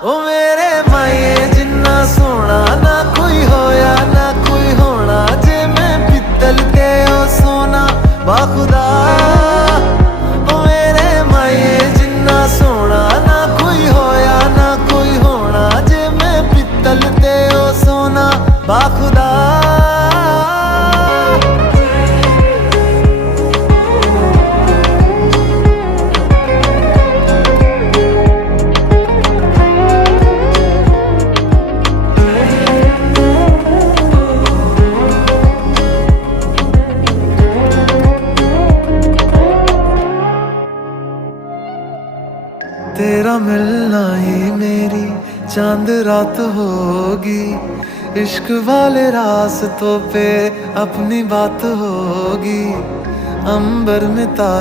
ओ मेरे माए जिन्ना सोना ना कोई होया ना कोई होना, जे मैं पित्तल ते ओ सोना बाखुदा। ओ मेरे माए जिन्ना सोना ना कोई होया ना कोई होना, जे मैं पित्तल ते ओ सोना बाखुदा। तेरा मिलना ही मेरी चांद रात होगी, इश्क वाले रास्तों पे अपनी बात होगी। अंबर में तारे